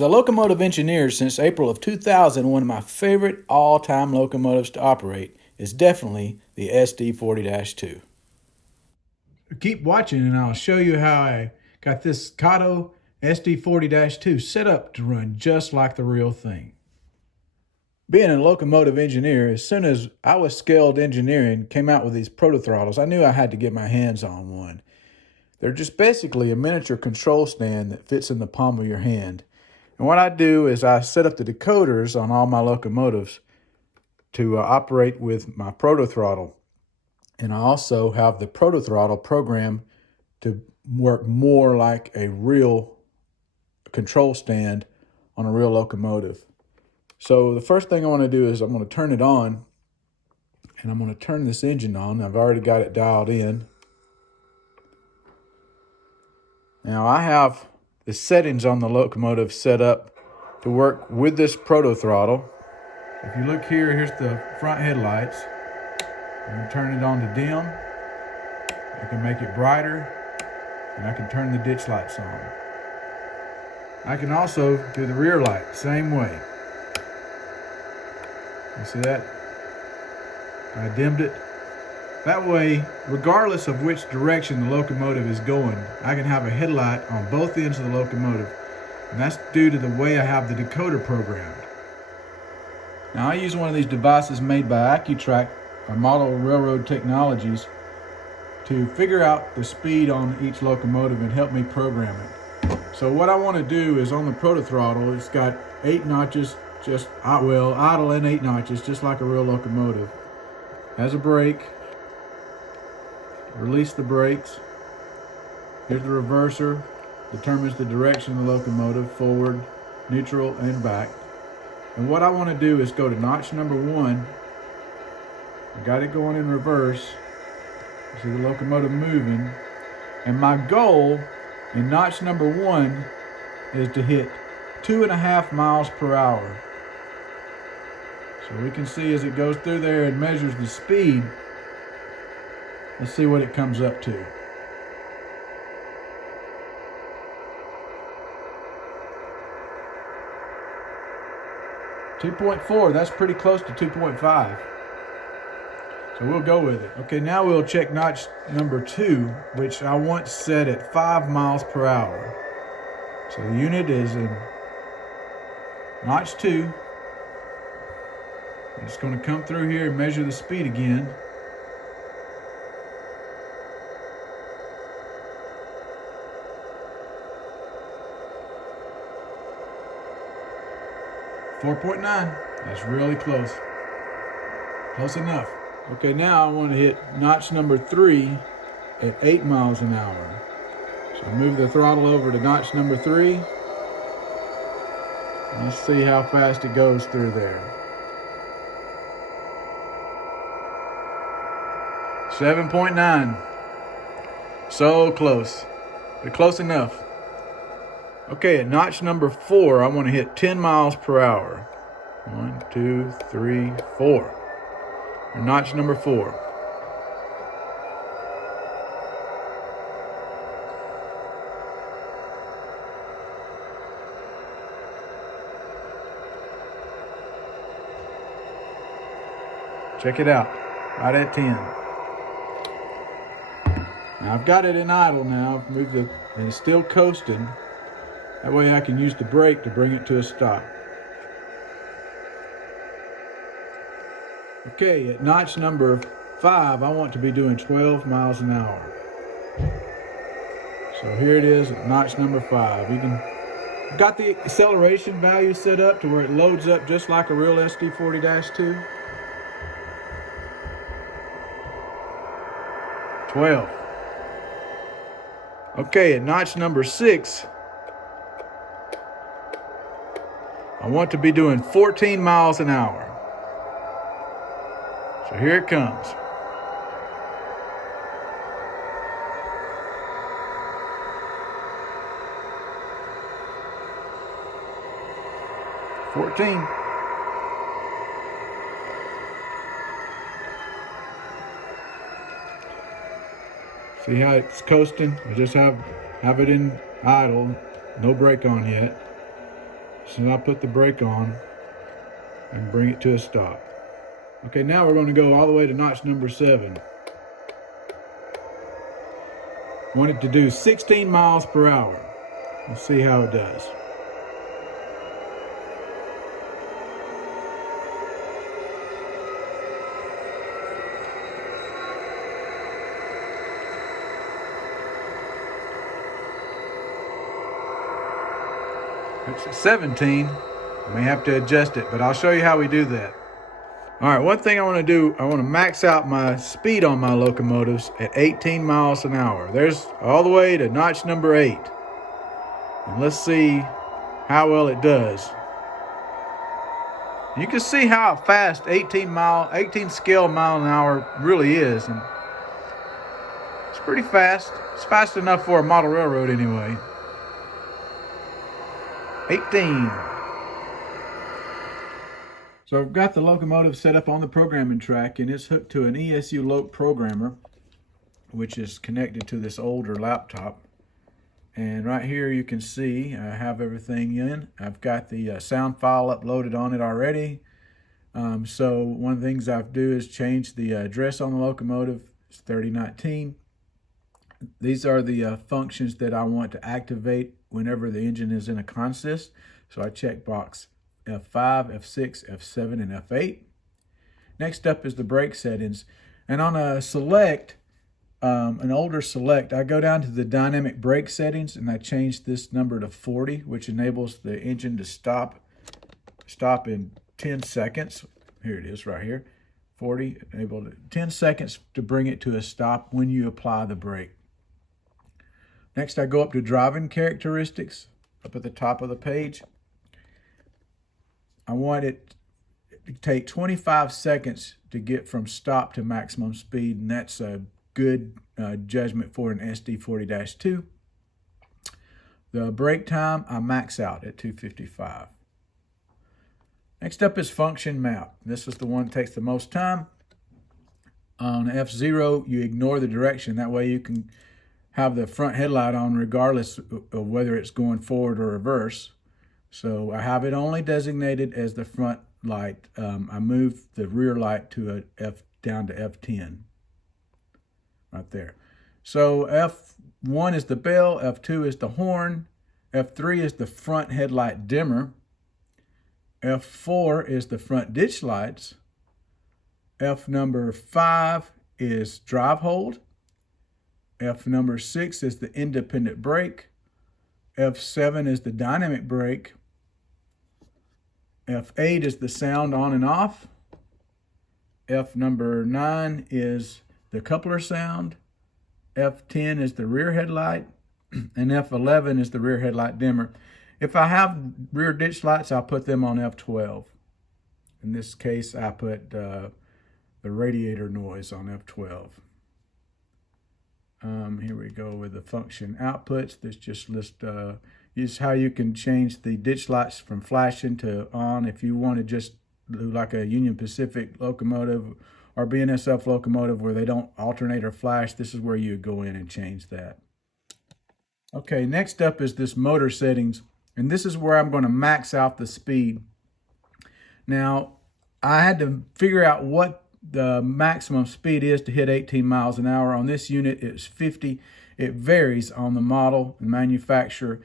As a locomotive engineer since April of 2000, one of my favorite all-time locomotives to operate is definitely the SD40-2. Keep watching and I'll show you how I got this Proto SD40-2 set up to run just like the real thing. Being a locomotive engineer, as soon as I was skilled engineering, came out with these Proto Throttles, I knew I had to get my hands on one. They're just basically a miniature control stand that fits in the palm of your hand. And what I do is I set up the decoders on all my locomotives to operate with my Proto Throttle. And I also have the Proto Throttle program to work more like a real control stand on a real locomotive. So the first thing I want to do is I'm going to turn it on, and I'm going to turn this engine on. I've already got it dialed in. Now I have the settings on the locomotive set up to work with this Proto Throttle. If you look here, here's the front headlights. I'm going to turn it on to dim. I can make it brighter, and I can turn the ditch lights on. I can also do the rear light, same way. You see that? I dimmed it. That way, regardless of which direction the locomotive is going, I can have a headlight on both ends of the locomotive. And that's due to the way I have the decoder programmed. Now I use one of these devices made by AccuTrack, or Model Railroad Technologies, to figure out the speed on each locomotive and help me program it. So what I want to do is on the Proto Throttle, it's got 8 notches, idle and 8 notches, just like a real locomotive. Has a brake. Release the brakes. Here's the reverser. Determines the direction of the locomotive, forward, neutral, and back. And what I want to do is go to notch number 1. I got it going in reverse. You see the locomotive moving. And my goal in notch number 1 is to hit 2.5 miles per hour. So we can see as it goes through there and measures the speed. Let's see what it comes up to. .4, that's pretty close to 2.5. So we'll go with it. Okay, now we'll check notch number 2, which I want set at 5 miles per hour. So the unit is in notch 2. I'm just going to come through here and measure the speed again. .9. That's really close. Close enough. Okay, now I want to hit notch number 3 at 8 miles an hour. So I move the throttle over to notch number 3. Let's see how fast it goes through there. 7.9. So close, but close enough. Okay, at notch number 4, I want to hit 10 miles per hour. 1, 2, 3, 4. And notch number 4. Check it out, right at 10. Now I've got it in idle now, and it's still coasting. That way I can use the brake to bring it to a stop. Okay, at notch number 5, I want to be doing 12 miles an hour. So here it is at notch number 5. I've got the acceleration value set up to where it loads up just like a real SD40-2. 12. Okay, at notch number 6, I want to be doing 14 miles an hour. So here it comes. .14. See how it's coasting? I just have it in idle, no brake on yet. So I'll put the brake on and bring it to a stop. Okay, now we're going to go all the way to notch number 7. Want it to do 16 miles per hour. Let's see how it does. It's at 17. I may have to adjust it, but I'll show you how we do that. All right, one thing I want to do, I want to max out my speed on my locomotives at 18 miles an hour. There's all the way to notch number 8. And let's see how well it does. You can see how fast 18 scale mile an hour really is. And it's pretty fast. It's fast enough for a model railroad anyway. 18. So I've got the locomotive set up on the programming track, and it's hooked to an ESU Loc programmer, which is connected to this older laptop. And right here you can see I have everything in. I've got the sound file uploaded on it already. So one of the things I do is change the address on the locomotive. It's 3019. These are the functions that I want to activate whenever the engine is in a consist. So I check box F5, F6, F7, and F8. Next up is the brake settings. And on a select, an older select, I go down to the dynamic brake settings and I change this number to 40, which enables the engine to stop in 10 seconds. Here it is right here. 40, able to 10 seconds to bring it to a stop when you apply the brake. Next, I go up to driving characteristics up at the top of the page. I want it to take 25 seconds to get from stop to maximum speed, and that's a good judgment for an SD40-2. The brake time, I max out at 2:55. Next up is function map. This is the one that takes the most time. On F0, you ignore the direction. That way you can have the front headlight on regardless of whether it's going forward or reverse. So I have it only designated as the front light. I move the rear light to down to F10. Right there. So F1 is the bell, F2 is the horn, F3 is the front headlight dimmer, F4 is the front ditch lights, F number 5 is drive hold, F number 6 is the independent brake, F7 is the dynamic brake, F8 is the sound on and off, F number 9 is the coupler sound, F10 is the rear headlight, and F11 is the rear headlight dimmer. If I have rear ditch lights, I'll put them on F12. In this case, I put the radiator noise on F12. Here we go with the function outputs. This just lists is how you can change the ditch lights from flashing to on. If you want to just do like a Union Pacific locomotive or BNSF locomotive where they don't alternate or flash, this is where you go in and change that. Okay, next up is this motor settings, and this is where I'm going to max out the speed. Now, I had to figure out what the maximum speed is to hit 18 miles an hour. On this unit, it's 50. It varies on the model and manufacturer.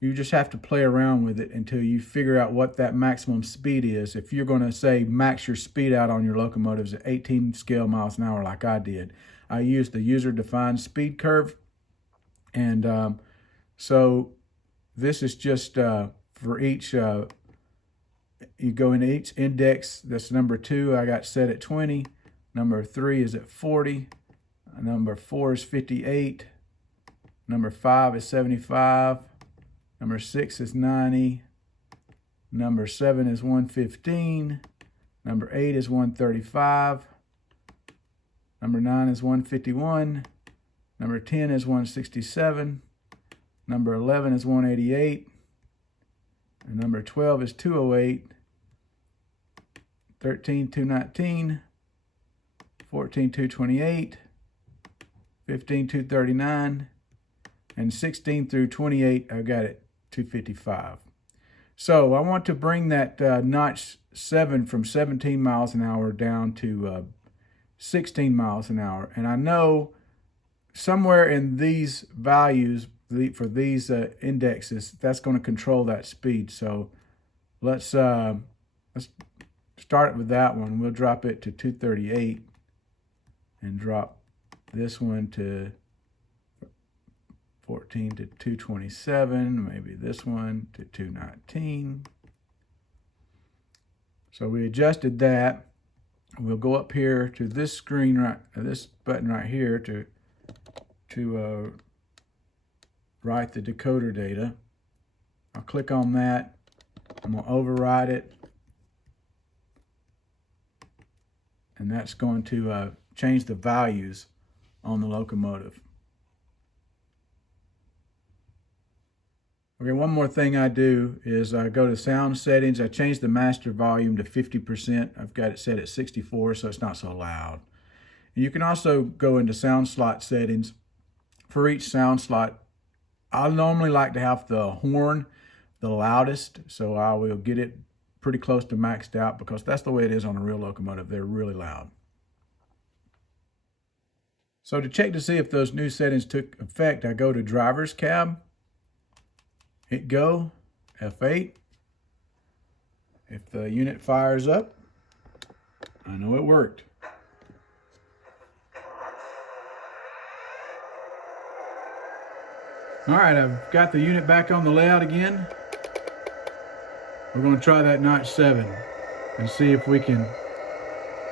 You just have to play around with it until you figure out what that maximum speed is. If you're going to say max your speed out on your locomotives at 18 scale miles an hour like I did, I used the user-defined speed curve. And so this is just for each, you go into each index. That's number 2, I got set at 20. Number 3 is at 40. Number 4 is 58. Number 5 is 75. Number 6 is 90. Number 7 is 115. Number 8 is 135. Number 9 is 151. Number 10 is 167. Number 11 is 188. And number 12 is 208. 13, 219. 14, 228. 15, 239. And 16 through 28, I've got it 255. So I want to bring that notch 7 from 17 miles an hour down to 16 miles an hour. And I know somewhere in these values for these indexes, that's going to control that speed. So let's start it with that one. We'll drop it to 238 and drop this one to 14 to 227, maybe this one to 219. So we adjusted that. We'll go up here to this screen, right, this button right here to write the decoder data. I'll click on that. I'm going to override it. And that's going to change the values on the locomotive. Okay, one more thing I do is I go to sound settings. I change the master volume to 50%. I've got it set at 64, so it's not so loud. And you can also go into sound slot settings. For each sound slot, I normally like to have the horn the loudest, so I will get it pretty close to maxed out because that's the way it is on a real locomotive. They're really loud. So to check to see if those new settings took effect, I go to driver's cab, hit go, F8. If the unit fires up, I know it worked. All right, I've got the unit back on the layout again. We're going to try that notch 7 and see if we can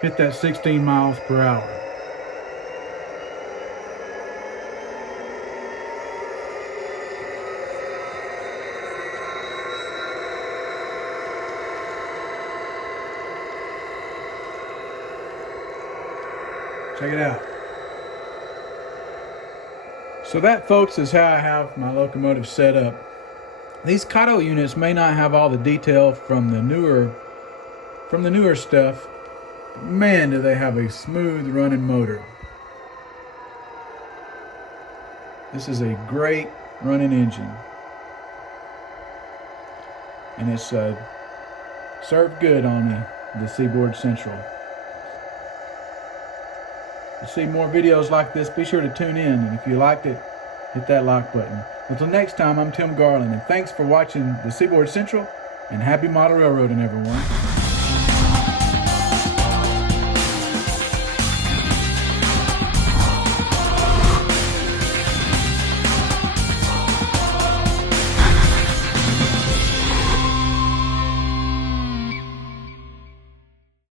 hit that 16 miles per hour. Check it out. So that, folks, is how I have my locomotive set up. These Kato units may not have all the detail from the newer stuff. Man, do they have a smooth running motor. This is a great running engine. And it's served good on the Seaboard Central. To see more videos like this, be sure to tune in. And if you liked it, hit that like button. Until next time, I'm Tim Garland, and thanks for watching the Seaboard Central, and happy model railroading, everyone.